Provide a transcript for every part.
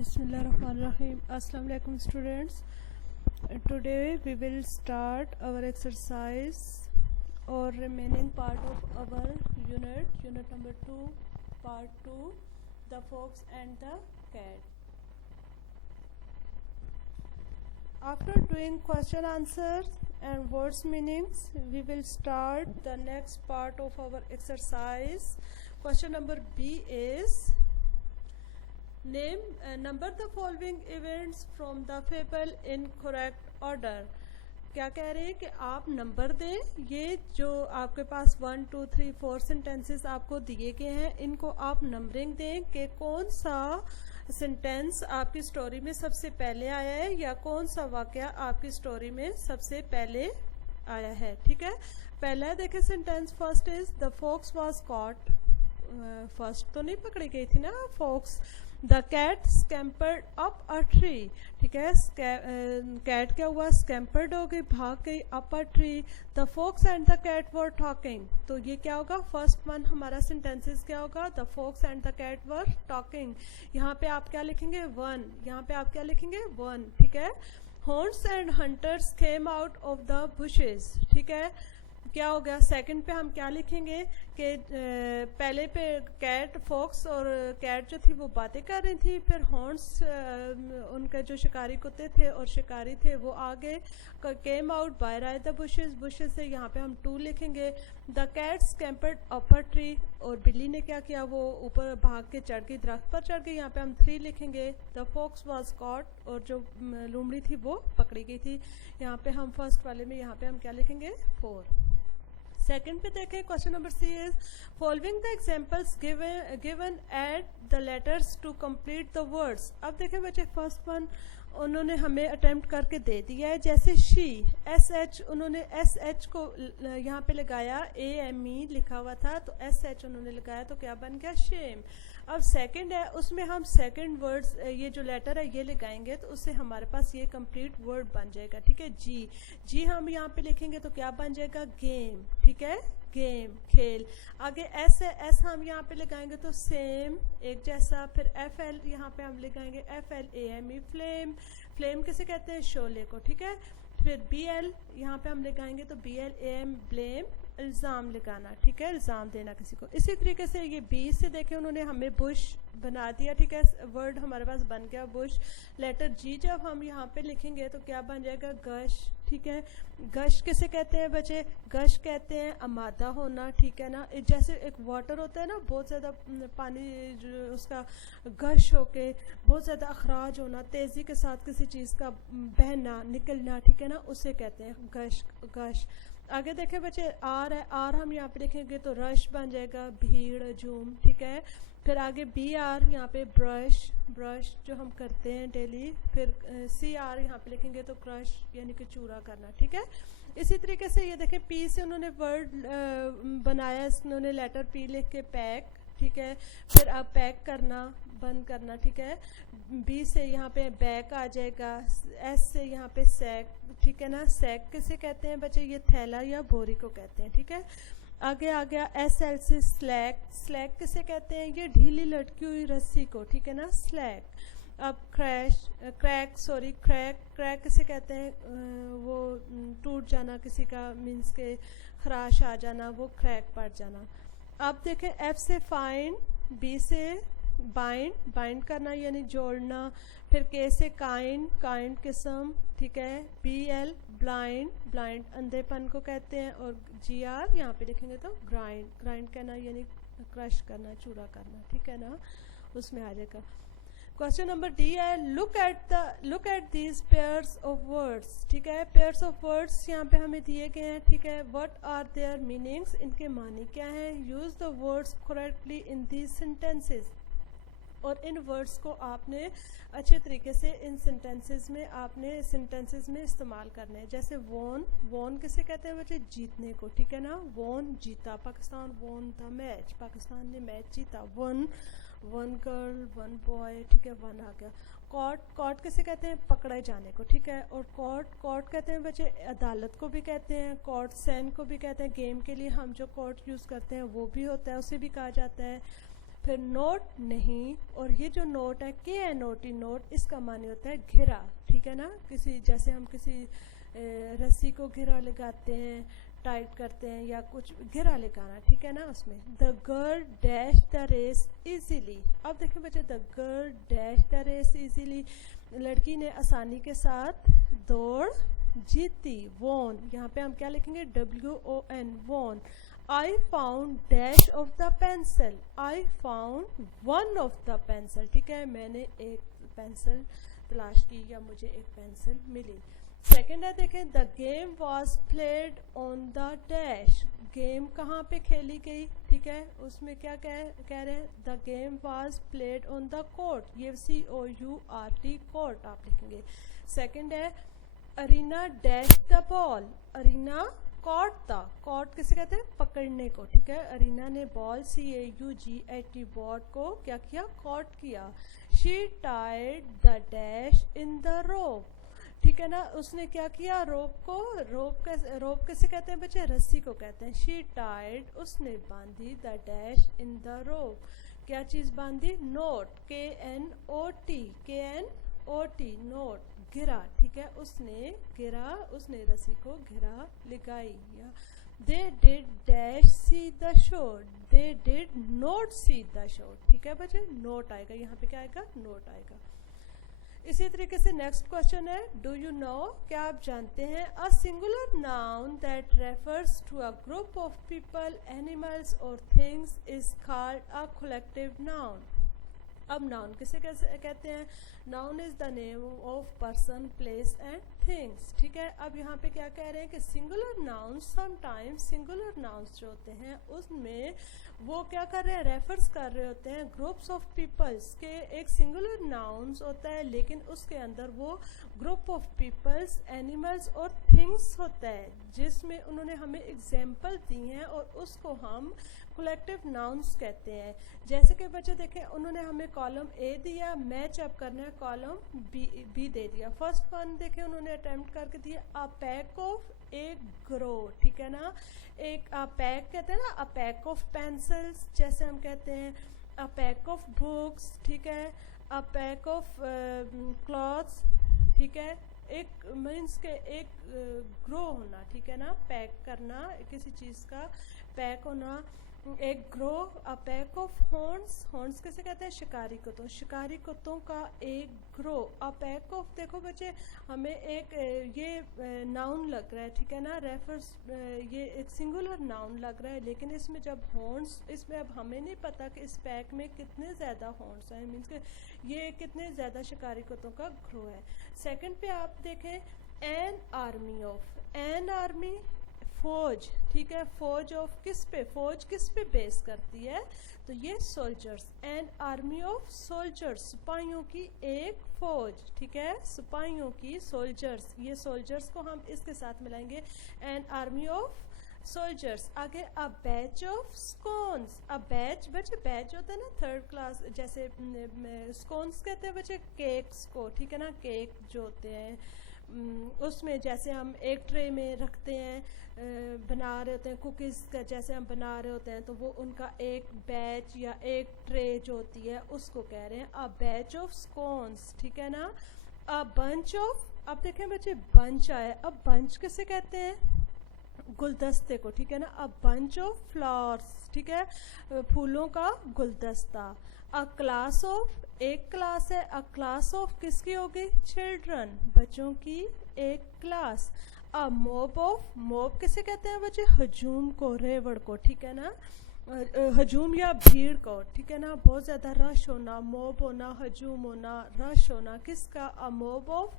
Bismillahirrahmanirrahim. Assalamu alaikum students. Today we will start our exercise or remaining part of our unit number 2, part 2, the fox and the cat. After doing question answers and words meanings, we will start the next part of our exercise. Question number B is number the following events from the fable in correct order. क्या कह रहे हैं कि आप number दें, ये जो आपके पास 1 2 3 4 सेंटेंसेस आपको दिए गए हैं, इनको आप नंबरिंग दें कि कौन सा सेंटेंस आपकी स्टोरी में सबसे पहले आया है या कौन सा वाकया आपकी स्टोरी में सबसे पहले आया है. ठीक है, पहला है देखें sentence. First is the fox was caught. First तो नहीं पकड़ी गई थी ना fox. The cat scampered up a tree. ठीक है, कैट क्या हुआ, स्कैम्पर्ड हो गई, भाग गई up a tree. The fox and the cat were talking. तो ये क्या होगा, फर्स्ट वन हमारा सेंटेंसेस क्या होगा, the fox and the cat were talking. यहाँ पे आप क्या लिखेंगे, 1. यहाँ पे आप क्या लिखेंगे, 1. ठीक है. Horns and hunters came out of the bushes. ठीक है, क्या हो गया. सेकंड पे हम क्या लिखेंगे कि पहले पे कैट, फॉक्स और कैट जो थी वो बातें कर रही थी, फिर हॉर्न्स उनके जो शिकारी कुत्ते थे और शिकारी थे वो आगे came out by rye the bushes. Bushes से यहाँ पे हम 2 लिखेंगे. The cat scampered up a tree. और बिल्ली ने क्या किया, वो ऊपर भाग के चढ़ गई, दरख्त पर चढ़ गई. यहाँ पे हम 3 लिखेंगे. The fox was caught. और जो लोमड़ी थी वो पकड़ी गई थी. यहाँ पे हम फर्स्ट वाले में यहाँ पे हम क्या लिखेंगे, 4. सेकंड पे देखें, question number C is following the examples given at the letters to complete the words. अब देखें बच्चे, फर्स्ट वन उन्होंने हमें अटेम्प्ट करके दे दिया है. जैसे शी, SH, उन्होंने SH को यहाँ पे लगाया, AME लिखा हुआ था तो SH उन्होंने लगाया, तो क्या बन गया, शेम. अब सेकंड है, उसमें हम सेकंड वर्ड्स, ये जो लेटर है ये लगाएंगे तो उससे हमारे पास ये कंप्लीट वर्ड बन जाएगा. ठीक है, जी हम यहाँ पे लिखेंगे तो क्या बन जाएगा, गेम. ठीक है, गेम, खेल. आगे एस है, एस हम यहाँ पे लगाएंगे तो सेम, एक जैसा. फिर FL यहाँ पे हम लगाएंगे, FLAME, फ्लेम. फ्लेम किसे कहते हैं, शोले को. ठीक है. फिर BL यहाँ पे हम लगाएंगे तो BLAM, ब्लेम, इल्ज़ाम लगाना. ठीक है, इल्ज़ाम देना किसी को. इसी तरीके से ये 20 से देखें उन्होंने हमें बुश बना दिया. ठीक है, वर्ड हमारे पास बन गया बुश. लेटर G जब हम यहाँ पे लिखेंगे तो क्या बन जाएगा, गश. ठीक है, गश किसे कहते हैं बच्चे, गश कहते हैं आमादा होना. ठीक है ना, जैसे एक वाटर होता है ना, बहुत ज़्यादा पानी जो उसका गश होके बहुत ज़्यादा अखराज होना, तेज़ी के साथ किसी चीज़ का बहना, निकलना. ठीक है ना, उसे कहते हैं गश. आगे देखें बच्चे, आर है, आर हम यहाँ पे लिखेंगे तो रश बन जाएगा, भीड़, झूम. ठीक है. फिर आगे BR यहाँ पे ब्रश जो हम करते हैं डेली. फिर CR यहाँ पे लिखेंगे तो क्रश यानी कि चूरा करना. ठीक है. इसी तरीके से ये देखें, P से उन्होंने वर्ड बनाया, उन्होंने लेटर P लिख के पैक. ठीक है. फिर अब पैक करना, बंद करना. ठीक है. B से यहाँ पे बैक आ जाएगा. S से यहाँ पे सैक. ठीक है ना, सैक किसे कहते हैं बच्चे, ये थैला या बोरी को कहते हैं. ठीक है. आगे आ गया SL से स्लैक किसे कहते हैं, ये ढीली लटकी हुई रस्सी को. ठीक है ना, स्लैक. अब क्रैक किसे कहते हैं, वो टूट जाना किसी का, मीन्स के खराश आ जाना, वो क्रैक पड़ जाना. अब देखें, F से फाइंड, B से बाइंड करना यानी जोड़ना. फिर K से काइंड किस्म. ठीक है. BL ब्लाइंड अंधेपन को कहते हैं. और GR यहाँ पे लिखेंगे तो ग्राइंड करना यानी क्रश करना, चूरा करना. ठीक है ना, उसमें आ जाएगा. क्वेश्चन नंबर D है, look at these pairs of words. ठीक है, पेयर्स ऑफ वर्ड्स यहाँ पे हमें दिए गए हैं. ठीक है. व्हाट आर देयर मीनिंग्स, इनके मानी क्या हैं. Use the words correctly in these sentences. और इन वर्ड्स को आपने अच्छे तरीके से इन सेंटेंसेस में इस्तेमाल करना है. जैसे वॉन किसे कहते हैं बच्चे, जीतने को. ठीक है ना, वॉन जीता, Pakistan won the match, Pakistan ने मैच जीता. One girl, one boy. ठीक है, वन आ गया. कॉट किसे कहते हैं, पकड़े जाने को. ठीक है. और कोर्ट कहते हैं बच्चे, अदालत को भी कहते हैं. कोर्ट सैन को भी कहते हैं. गेम के लिए हम जो कोर्ट यूज़ करते हैं वो भी होता है, उसे भी कहा जाता है. फिर नोट नहीं, और ये जो नोट है KNOT नोट, इसका माने होता है घिरा, ठीक है ना। किसी जैसे हम किसी रस्सी को घिरा लगाते हैं, टाइट करते हैं या कुछ घिरा लगाना, ठीक है ना। उसमें the girl dash the race easily. अब देखिए बच्चे, the girl dash the race easily, लड़की ने आसानी के साथ दौड़ जीती। वॉन, यहाँ पे हम क्या लिखेंगे, WON won. I found dash of the pencil, I found one of the pencil, ठीक है, मैंने एक पेंसिल तलाश की या मुझे एक पेंसिल मिली। सेकेंड है, देखें, the game was played on the dash, game कहाँ पे खेली गई, ठीक है, उसमें क्या कह रहे हैं, the game was played on the court, ये COURT कोर्ट आप लिखेंगे। सेकेंड है, Arena dash the ball, Arena caught the, caught किसे कहते हैं, पकड़ने को, ठीक है, अरीना ने बॉल CAUGAT बॉल को क्या किया, कॉट किया। She tied the dash in the rope, ठीक है ना, उसने क्या किया, रोप को, रोप किसे कहते हैं बच्चे, रस्सी को कहते हैं। शी टाइड, उसने बांधी, the dash in the rope, क्या चीज बांधी, नोट, KNOT नोट, घिरा, ठीक है, उसने घिरा, उसने रस्सी को घिरा लगाई। या they did dash see the show, they did note see the show, ठीक है बच्चे, नोट आएगा यहाँ पे, क्या आएगा, नोट आएगा। इसी तरीके से नेक्स्ट क्वेश्चन है, डू यू नो, क्या आप जानते हैं, a singular noun that refers to a group of people, animals और things is called a collective noun. अब नाउन किसे कहते हैं, noun is the name of person, place and things, ठीक है। अब यहाँ पे क्या कह रहे हैं कि singular nouns, sometimes singular nouns जो होते हैं उसमें वो क्या कर रहे हैं, रेफर्स कर रहे होते हैं ग्रुप्स ऑफ पीपल्स के, एक सिंगुलर नाउन्स होता है लेकिन उसके अंदर वो ग्रुप ऑफ पीपल्स, एनिमल्स और थिंग्स होता है, जिसमें उन्होंने हमें एग्जाम्पल दी हैं और उसको हम कलेक्टिव नाउन्स कहते हैं। जैसे कि बच्चे देखें, उन्होंने हमें कॉलम A दिया, मैच अप करना है कॉलम B दे दिया। फर्स्ट वन देखें, उन्होंने अटेम्प्ट करके दिया, अ पैक ऑफ, एक ग्रो, ठीक है ना, एक पैक कहते हैं ना, अ पैक ऑफ पेंसिल्स, जैसे हम कहते हैं अ पैक ऑफ बुक्स, ठीक है, अ पैक ऑफ क्लॉथ्स, ठीक है, एक मीन्स के एक ग्रो होना, ठीक है ना, पैक करना किसी चीज़ का, पैक होना, एक grow, a pack of horns, horns किसे कहते हैं, शिकारी कुत्तों, शिकारी कुत्तों का एक ग्रो, अ पैक ऑफ, देखो बच्चे हमें एक ये नाउन लग रहा है, ठीक है ना, रेफर्स, ये एक सिंगुलर नाउन लग रहा है, लेकिन इसमें जब हॉर्न्स, इसमें अब हमें नहीं पता कि इस पैक में कितने ज़्यादा हॉर्न्स हैं, मीन्स के ये कितने ज़्यादा शिकारी कुत्तों का ग्रो है। सेकंड पे आप देखें, an army of, an army फौज, ठीक है, फौज ऑफ किस पे, फौज किस पे बेस करती है, तो ये soldiers, an army of soldiers, सिपाहियों की एक फौज, ठीक है, सिपाहियों की, सोल्जर्स, ये सोल्जर्स को हम इसके साथ मिलाएंगे, एन आर्मी ऑफ सोल्जर्स। आगे a batch of scones, a batch, बच्चे बैच होता है ना थर्ड क्लास, जैसे स्कोन्स कहते हैं बच्चे केक्स को, ठीक है ना, केक जो होते हैं उसमें जैसे हम एक ट्रे में रखते हैं, बना रहे होते हैं कुकीज़ का, जैसे हम बना रहे होते हैं, तो वो उनका एक बैच या एक ट्रे जो होती है उसको कह रहे हैं अ बैच ऑफ स्कोन्स, ठीक है ना। अ बंच ऑफ, अब देखें बच्चे बंच आया, अब बंच किसे कहते हैं, गुलदस्ते को, ठीक है ना, अ बंच ऑफ फ्लावर्स, ठीक है, फूलों का गुलदस्ता। अ क्लास ऑफ, एक क्लास है, अ क्लास ऑफ किसकी होगी, चिल्ड्रन, बच्चों की एक class. A mob of, mob किसे कहते हैं बच्चे, हजूम को, रेवड़ को, ठीक है ना, हजूम या भीड़ को, ठीक है ना, बहुत ज़्यादा रश होना, मॉब होना, हजूम होना, रश होना, किसका, अ मॉब ऑफ,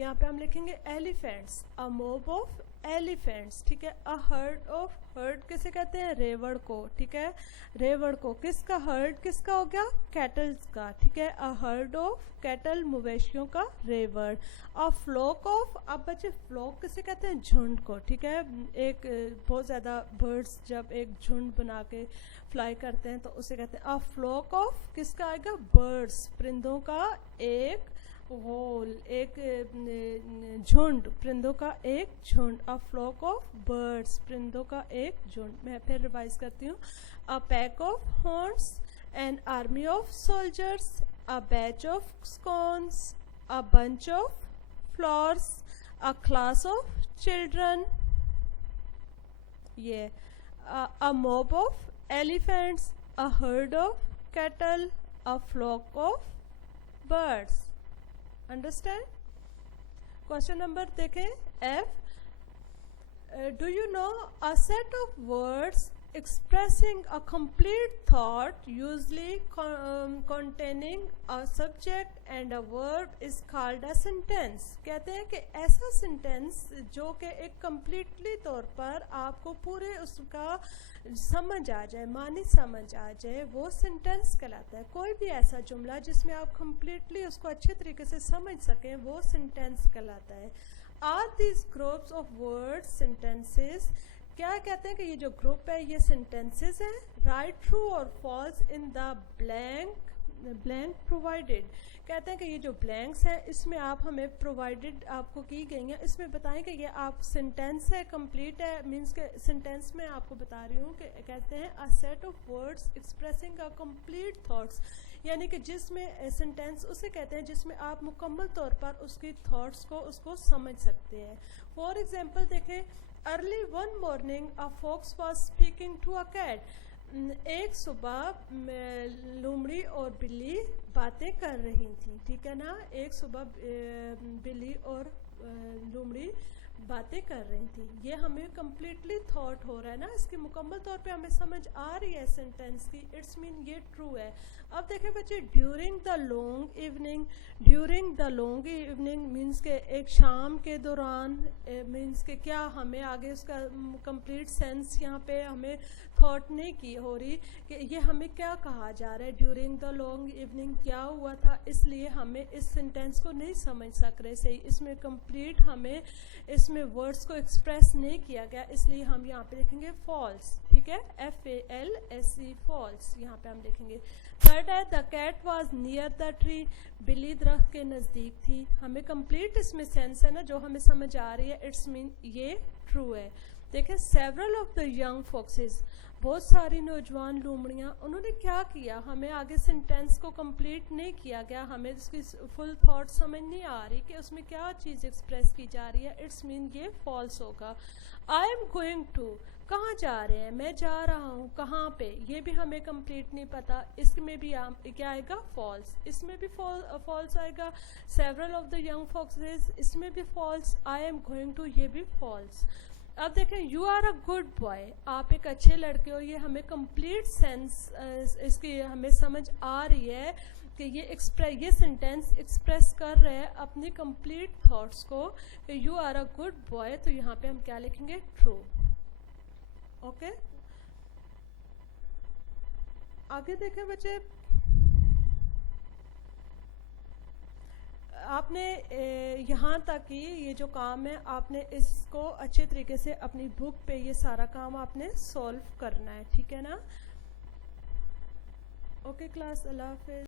यहाँ पे हम लिखेंगे elephants, a mob of elephants, ठीक है। अ हर्ड ऑफ, हर्ड किसे कहते हैं, रेवड़ को, ठीक है, रेवड़ को, किसका, हर्ड किसका हो गया, कैटल्स का, ठीक है, अ हर्ड ऑफ कैटल, मवेशियों का रेवड़। अ फ्लॉक ऑफ, अब बच्चे फ्लॉक किसे कहते हैं, झुंड को, ठीक है, एक बहुत ज़्यादा बर्ड्स जब एक झुंड बना के फ्लाई करते हैं तो उसे कहते हैं। अ फ्लॉक ऑफ किसका आएगा, बर्ड्स, परिंदों का एक होल, एक झुंड, परिंदों का एक झुंड। अ फ्लॉक ऑफ बर्ड्स, परिंदों का एक झुंड। मैं फिर रिवाइज करती हूँ, a pack of horns, an army of soldiers, a batch of scones, a bunch of flowers, a class of children. Yeah, a mob of elephants, a herd of cattle, a flock of birds. Understand? Question number देखें F. Do you know a set of words expressing a complete thought, usually containing a subject and a verb, is called a sentence. कहते हैं कि ऐसा sentence जो कि एक completely तौर पर आपको पूरे उसका समझ आ जाए, मानी समझ आ जाए, वो sentence कहलाता है. कोई भी ऐसा जुमला जिसमें आप completely उसको अच्छे तरीके से समझ सकें, वो sentence कहलाता है. Are these groups of words sentences? क्या कहते हैं कि ये जो ग्रुप है ये सेंटेंसेस हैं. राइट ट्रू और falls in the blank provided. कहते हैं कि ये जो ब्लैंक्स हैं इसमें आप हमें प्रोवाइडेड आपको की गई हैं, इसमें बताएं कि ये आप सेंटेंस है, कंप्लीट है. मींस के सेंटेंस में आपको बता रही हूँ कि कहते हैं a set of words expressing a complete thoughts, यानी कि जिसमें सेंटेंस उसे कहते हैं जिसमें आप मुकम्मल तौर पर उसकी थॉट्स को उसको समझ सकते हैं. फॉर एग्जांपल देखें, early one morning a fox was speaking to a cat. एक सुबह लोमड़ी और बिल्ली बातें कर रही थी. ठीक है ना, एक सुबह बिल्ली और लोमड़ी बातें कर रही थी. ये हमें कम्प्लीटली थॉट हो रहा है ना, इसकी मुकम्मल तौर पे हमें समझ आ रही है सेंटेंस की. इट्स मीन ये ट्रू है. अब देखें बच्चे, during the long evening. During the long evening means के एक शाम के दौरान, मीन्स के क्या हमें आगे उसका कंप्लीट सेंस यहाँ पे हमें थॉट नहीं की हो रही कि ये हमें क्या कहा जा रहा है. ड्यूरिंग द लॉन्ग इवनिंग क्या हुआ था, इसलिए हमें इस सेंटेंस को नहीं समझ सक रहे सही. इसमें कंप्लीट हमें इसमें वर्ड्स को एक्सप्रेस नहीं किया गया, इसलिए हम यहाँ पे लिखेंगे फॉल्स. ठीक है, FALSE फॉल्स यहाँ पे हम लिखेंगे. थर्ड है the cat was near the tree. बिल्ली दरख्त के नज़दीक थी. हमें कंप्लीट इसमें सेंस है ना जो हमें समझ आ रही है. इट्स मीन ये ट्रू है. देखें, सेवरल ऑफ द यंग फॉक्सेस, बहुत सारी नौजवान लोमड़ियाँ, उन्होंने क्या किया, हमें आगे सेंटेंस को कंप्लीट नहीं किया गया, हमें उसकी फुल थॉट समझ नहीं आ रही कि उसमें क्या चीज़ एक्सप्रेस की जा रही है. इट्स मीन ये फॉल्स होगा. आई एम गोइंग टू, कहाँ जा रहे हैं, मैं जा रहा हूँ, कहाँ पे, ये भी हमें कंप्लीट नहीं पता. इसमें भी क्या आएगा, फॉल्स. इसमें भी फॉल्स आएगा. सेवरल ऑफ द यंग फॉक्सेस, इसमें भी false. I am going to, ये भी फॉल्स. अब देखें, you are a good boy, आप एक अच्छे लड़के हो. ये हमें कंप्लीट सेंस इसकी हमें समझ आ रही है कि ये सेंटेंस एक्सप्रेस कर रहे हैं अपनी कंप्लीट थॉट्स को. You are a good boy, तो यहाँ पे हम क्या लिखेंगे, ट्रू. ओके, आगे देखें बच्चे, आपने यहाँ तक ही ये जो काम है आपने इसको अच्छे तरीके से अपनी बुक पे ये सारा काम आपने सॉल्व करना है. ठीक है ना. ओके क्लास, अल्लाह हाफिज़.